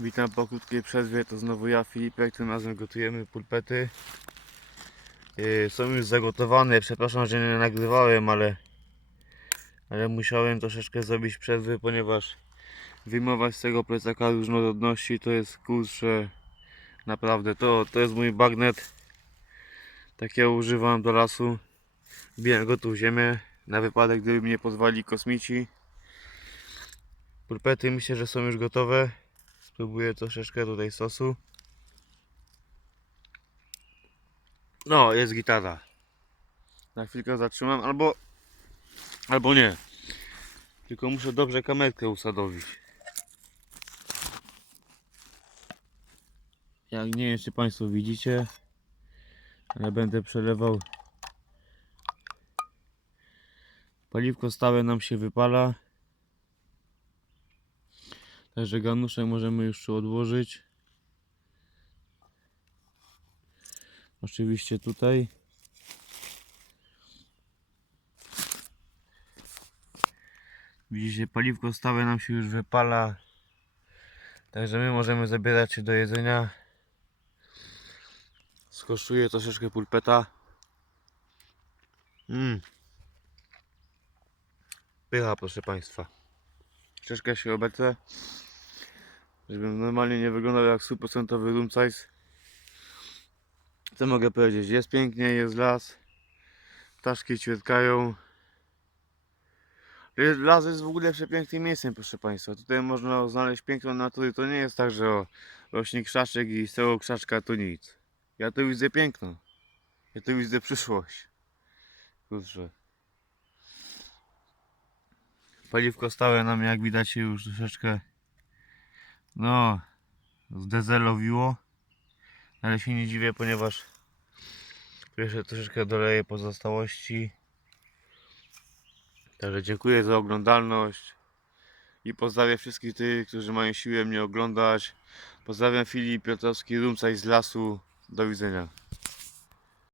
Witam po krótkiej przerwie, to znowu ja Filipek, tym razem gotujemy pulpety. Yy, Są już zagotowane, przepraszam, że nie nagrywałem, ale, ale musiałem troszeczkę zrobić przerwy, ponieważ wyjmować z tego plecaka różnorodności to jest kurczę, naprawdę, to, to jest mój bagnet. Takiego używam do lasu. Wbijam go tu w ziemię, na wypadek gdyby mnie pozwali kosmici. Pulpety myślę, że są już gotowe. Spróbuję troszeczkę tutaj sosu. No, jest gitara. Na chwilkę zatrzymam, albo albo nie. Tylko muszę dobrze kamerkę usadowić. Jak nie wiem, czy Państwo widzicie, ale będę przelewał. Paliwko stałe nam się wypala. Także ganusze możemy już odłożyć. Oczywiście tutaj. Widzicie, paliwko stałe nam się już wypala. Także my możemy zabierać się do jedzenia. Skosztuję troszeczkę pulpeta. Mmm. Pycha, proszę Państwa. Troszeczkę się obecę. Żebym normalnie nie wyglądał jak 100% room size. Co mogę powiedzieć? Jest pięknie, jest las. Ptaszki ćwierkają. Las jest w ogóle przepięknym miejscem, proszę Państwa. Tutaj można znaleźć piękną natury. To nie jest tak, że o, rośnie krzaczek i z tego krzaczka to nic. Ja tu widzę piękno. Ja tu widzę przyszłość. Kurczę. Paliwko stałe nam jak widać już troszeczkę no zdezelowiło. Ale się nie dziwię, ponieważ jeszcze troszeczkę doleję pozostałości. Także dziękuję za oglądalność i pozdrawiam wszystkich tych, którzy mają siłę mnie oglądać. Pozdrawiam Filip Piotrowski, Rumcaj z lasu. Do widzenia.